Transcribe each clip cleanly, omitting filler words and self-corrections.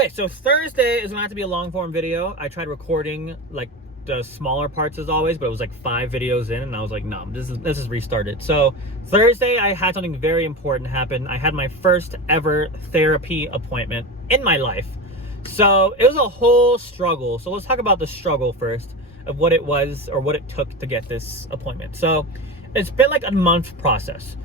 Okay, so Thursday is gonna have to be a long form video. I tried recording like the smaller parts as always, but it was like 5 videos in, and I was like, no, this is restarted. So Thursday, I had something very important happen. I had my first ever therapy appointment in my life. So it was a whole struggle. So let's talk about the struggle first of what it was or what it took to get this appointment. So it's been like a month process.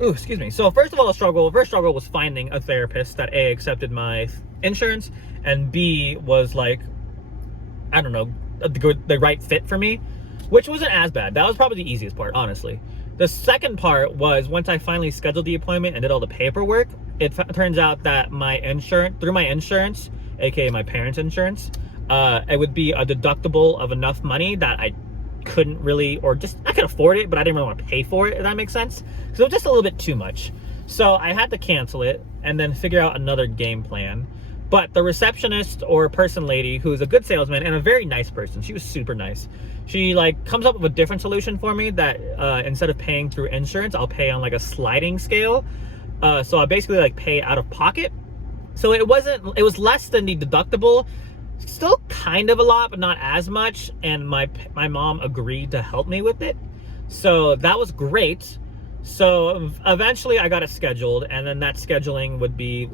Ooh, excuse me. So first of all, the first struggle was finding a therapist that A, accepted my insurance, and B, was like, I don't know, the right fit for me, which wasn't as bad. That was probably the easiest part, honestly. The second part was once I finally scheduled the appointment and did all the paperwork, it turns out that through my insurance, aka my parents' insurance, it would be a deductible of enough money that I couldn't really, or just I could afford it, but I didn't really want to pay for it, if that makes sense. So it was just a little bit too much. So I had to cancel it and then figure out another game plan. But the receptionist or person lady, who's a good salesman and a very nice person, she was super nice. She like comes up with a different solution for me that instead of paying through insurance, I'll pay on like a sliding scale. So I basically like pay out of pocket. So it was less than the deductible. Still kind of a lot, but not as much, and my mom agreed to help me with it, so that was great. So eventually I got it scheduled, and then that scheduling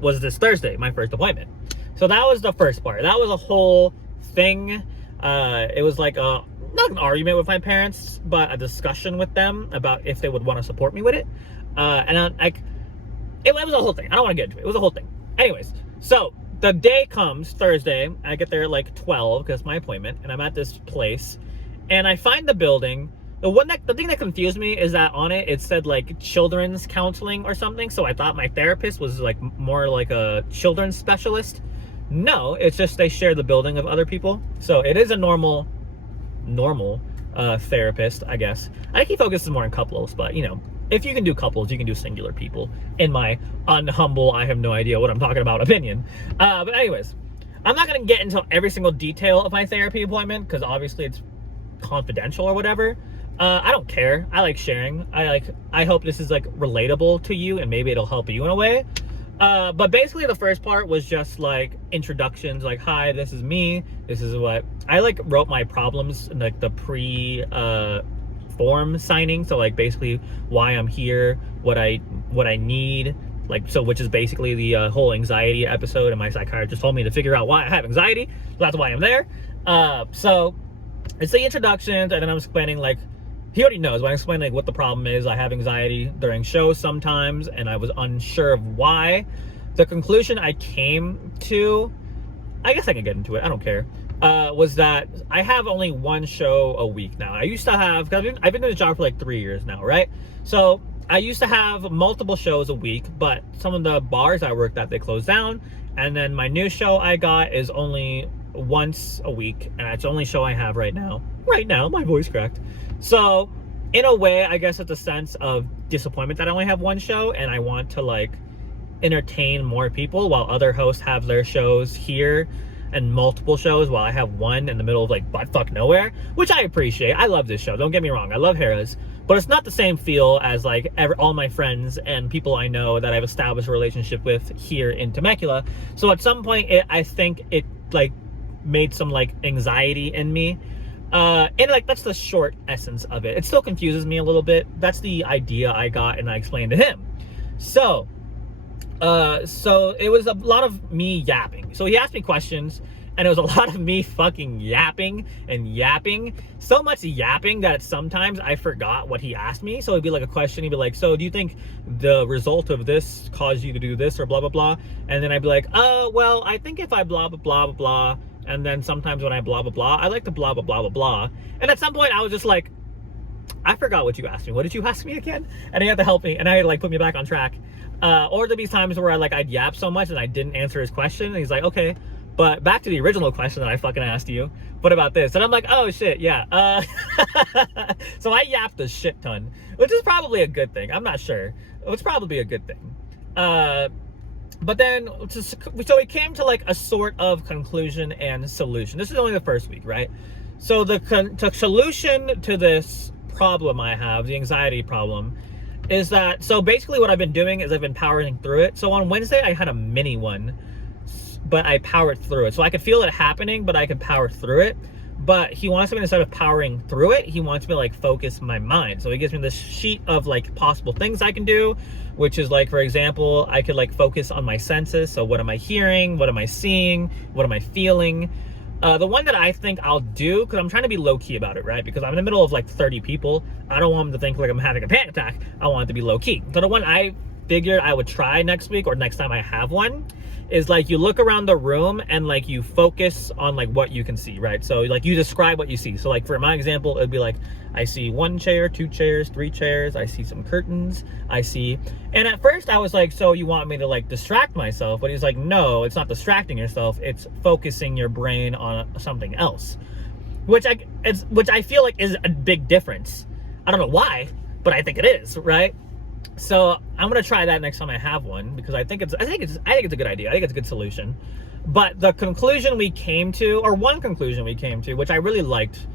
was this Thursday, my first appointment. So that was the first part. That was a whole thing. It was like not an argument with my parents, but a discussion with them about if they would want to support me with it. It was a whole thing. I don't want to get into it. It was a whole thing. Anyways, so the day comes, Thursday, I get there at like 12 because it's my appointment, and I'm at this place, and I find the building. The thing that confused me is that on it said like children's counseling or something, so I thought my therapist was like more like a children's specialist. No, it's just they share the building of other people, so it is a normal therapist, I guess. I keep focusing more on couples, but you know, if you can do couples, you can do singular people, in my unhumble, I have no idea what I'm talking about opinion. But anyways, I'm not going to get into every single detail of my therapy appointment because obviously it's confidential or whatever. I don't care. I like sharing. I hope this is like relatable to you and maybe it'll help you in a way. But basically the first part was just like introductions, like, hi, this is me. This is what I like wrote my problems in like the form signing, so like basically why I'm here, what I need, like, so which is basically the whole anxiety episode, and my psychiatrist told me to figure out why I have anxiety, so that's why I'm there. So it's the introductions, and then I'm explaining, like, he already knows, but I'm explaining like what the problem is. I have anxiety during shows sometimes, and I was unsure of why. The conclusion I came to, I guess I can get into it, I don't care, was that I have only one show a week now. I used to have, because I've been doing this job for like 3 years now, right? So I used to have multiple shows a week, but some of the bars I worked at, they closed down. And then my new show I got is only once a week, and it's the only show I have right now. Right now, my voice cracked. So in a way, I guess it's a sense of disappointment that I only have one show, and I want to like entertain more people while other hosts have their shows here and multiple shows while I have one in the middle of like buttfuck nowhere, which I appreciate. I love this show, don't get me wrong, I love Harrah's, but it's not the same feel as like all my friends and people I know that I've established a relationship with here in Temecula. So at some point I think it like made some like anxiety in me, and like that's the short essence of it. It still confuses me a little bit. That's the idea I got, and I explained to him. So it was a lot of me yapping. So he asked me questions, and it was a lot of me fucking yapping and yapping. So much yapping that sometimes I forgot what he asked me. So it'd be like a question, he'd be like, so do you think the result of this caused you to do this or blah, blah, blah? And then I'd be like, well, I think if I blah, blah, blah, blah, blah. And then sometimes when I blah, blah, blah, I like to blah, blah, blah, blah, blah. And at some point I was just like, I forgot what you asked me. What did you ask me again? And he had to help me, and I had to like put me back on track. Or there'd be times where I'd yap so much and I didn't answer his question, and he's like, okay, but back to the original question that I fucking asked you. What about this? And I'm like, oh shit, yeah. So I yapped a shit ton, which is probably a good thing. I'm not sure. It's probably a good thing. But then, so we came to like a sort of conclusion and solution. This is only the first week, right? So the solution to this problem I have, the anxiety problem, is that, so basically what I've been doing is I've been powering through it. So on Wednesday, I had a mini one but I powered through it. So I could feel it happening, but I could power through it. But he wants me to, instead of powering through it, he wants me to like focus my mind. So he gives me this sheet of like possible things I can do, which is like, for example, I could like focus on my senses. So what am I hearing? What am I seeing? What am I feeling? The one that I think I'll do, because I'm trying to be low-key about it, right? Because I'm in the middle of like 30 people. I don't want them to think like I'm having a panic attack. I want it to be low-key. So the one I figured I would try next week, or next time I have one, is like you look around the room and like you focus on like what you can see, right? So like you describe what you see. So like for my example, it'd be like, I see 1 chair, 2 chairs, 3 chairs, I see some curtains, I see, and at first I was like, so you want me to like distract myself? But he's like, no, it's not distracting yourself, it's focusing your brain on something else. Which I feel like is a big difference. I don't know why, but I think it is, right? So I'm gonna try that next time I have one, because I think it's a good idea. I think it's a good solution. But the conclusion we came to, or one conclusion we came to, which I really liked.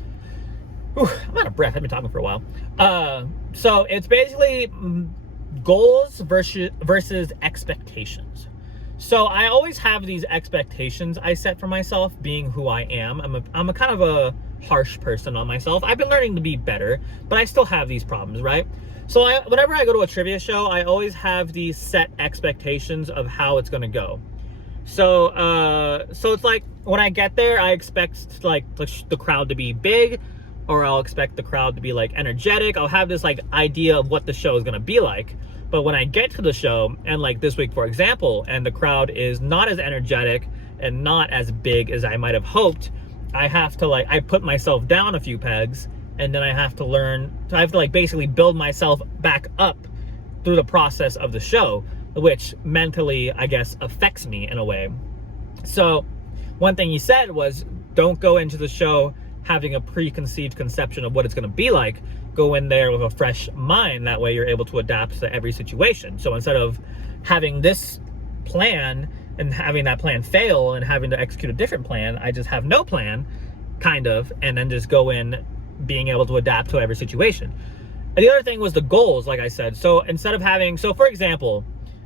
Whew, I'm out of breath. I've been talking for a while. So it's basically goals versus expectations. So I always have these expectations I set for myself, being who I am. I'm a kind of a harsh person on myself. I've been learning to be better, but I still have these problems, right? So whenever I go to a trivia show, I always have these set expectations of how it's gonna go. So it's like when I get there, I expect like the crowd to be big, or I'll expect the crowd to be like energetic. I'll have this like idea of what the show is gonna be like. But when I get to the show, and like this week, for example, and the crowd is not as energetic and not as big as I might have hoped, I have to I put myself down a few pegs, and then I have to learn, so I have to like basically build myself back up through the process of the show, which mentally, I guess, affects me in a way. So one thing he said was, don't go into the show having a preconceived conception of what it's gonna be like. Go in there with a fresh mind. That way you're able to adapt to every situation. So instead of having this plan and having that plan fail and having to execute a different plan, I just have no plan, kind of, and then just go in being able to adapt to every situation. And the other thing was the goals, like I said. So instead of having, so for example,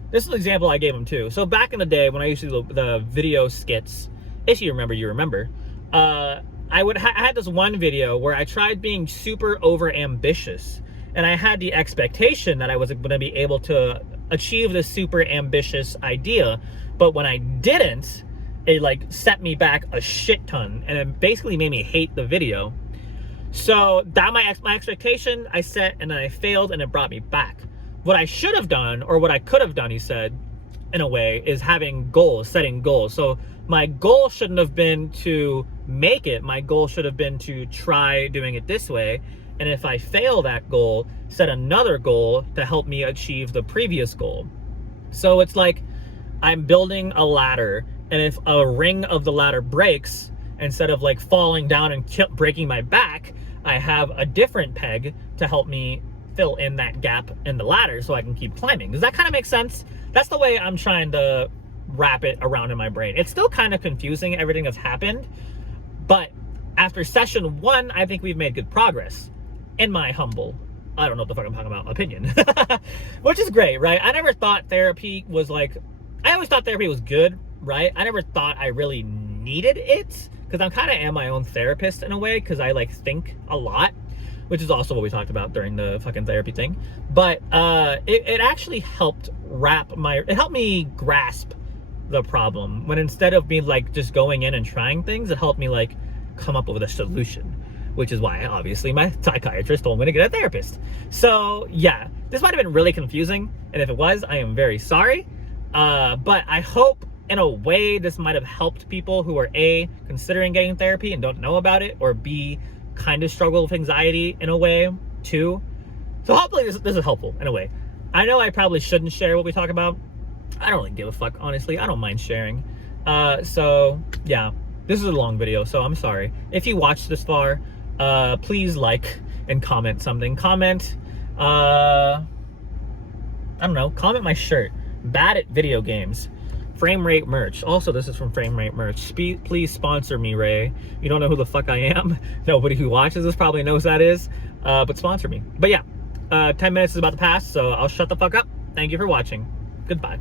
this is an example I gave him too. So back in the day when I used to do the video skits, if you remember, you remember, I had this one video where I tried being super over ambitious, and I had the expectation that I was going to be able to achieve this super ambitious idea, but when I didn't, it like set me back a shit ton, and it basically made me hate the video. So that my expectation I set, and then I failed, and it brought me back. What I should have done, or what I could have done, he said, in a way, is having goals, setting goals. So my goal shouldn't have been to make it. My goal should have been to try doing it this way. And if I fail that goal, set another goal to help me achieve the previous goal. So it's like I'm building a ladder, and if a ring of the ladder breaks, instead of like falling down and breaking my back, I have a different peg to help me fill in that gap in the ladder so I can keep climbing. Does that kind of make sense? That's the way I'm trying to wrap it around in my brain. It's still kind of confusing, everything that's happened, but after session 1, I think we've made good progress, in my humble, I don't know what the fuck I'm talking about, opinion. Which is great, right? I never thought therapy was like, I always thought therapy was good, right? I never thought I really needed it, because I'm kind of am my own therapist in a way, because I like think a lot, which is also what we talked about during the fucking therapy thing. But it actually helped it helped me grasp the problem, when instead of me like just going in and trying things, it helped me like come up with a solution, which is why obviously my psychiatrist told me to get a therapist. So yeah, this might have been really confusing, and if it was, I am very sorry. But I hope in a way this might have helped people who are A, considering getting therapy and don't know about it, or B, kind of struggle with anxiety in a way too. So hopefully this is helpful in a way. I know I probably shouldn't share what we talk about. I don't really give a fuck, honestly. I don't mind sharing. So yeah, this is a long video, so I'm sorry. If you watched this far, please like and comment something. Comment, I don't know, comment my shirt. Bad at video games. Frame Rate merch. Also, this is from Frame Rate merch. Please sponsor me, Ray. You don't know who the fuck I am. Nobody who watches this probably knows that is. But sponsor me. But yeah, 10 minutes is about to pass, so I'll shut the fuck up. Thank you for watching. Goodbye.